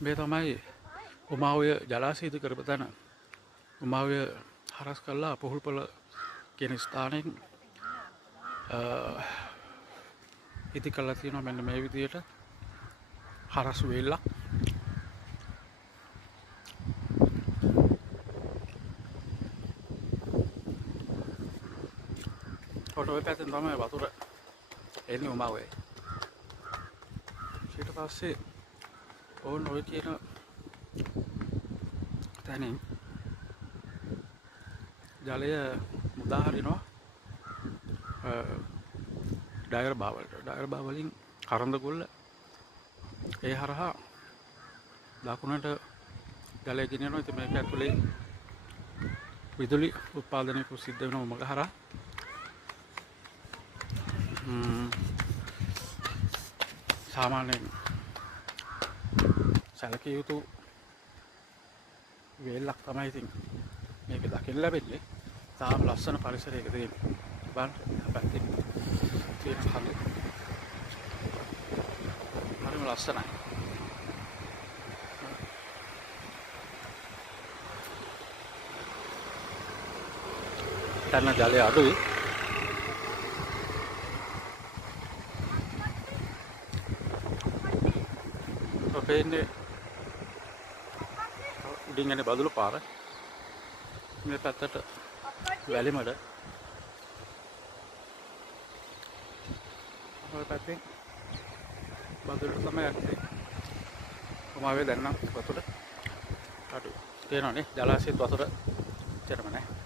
මේ තමයි උමාවය ජලාශය ඉදි කරපු තැන. උමාවය හරස් කළා පොහුල්පොළ කියන ස්ථානයෙන් ඉදි කරලා තියෙනවා මෙන්න මේ විදියට හරස් වේල්ලක්. ඔය පැත්තෙන් තමයි වතුර එන්නේ උමාවයේ. ඊට පස්සේ ඕන ඔය කියන තැනින් ජලය මුදා හරිනවා ඩයර් බාවලට. ඩයර් බාවලින් කරන්දකුල්ල ඒ හරහා දකුණට ජලය ගෙනියනවා. ඉතින් මේක ඇතුලේ විදුලි උත්පාදනයක් සිද්ධ වෙනවා උමග හරහා. සාමාන්‍යයෙන් සැලකිය යුතු වේල්ලක් තමයි ඉතින් මේක දකින්න ලැබෙන්නේ. තාම ලස්සන පරිසරයක තියෙනවා. බලන්න පැත්තේ තියෙන කඳු හරිම ලස්සනයි. දැන් ජලය අඩුයි. පේන්නේ උඩින් යන බදුළු පාර. මේ පැත්තට වැලිමඩ. ඔය පැත්තෙන් බදුළු තමයි යන්නේ. උමාවේ දැන් නම් වතුර අඩුයි. තේරෙනවනේ ජලාශයේ වතුර එච්චරම නැහැ.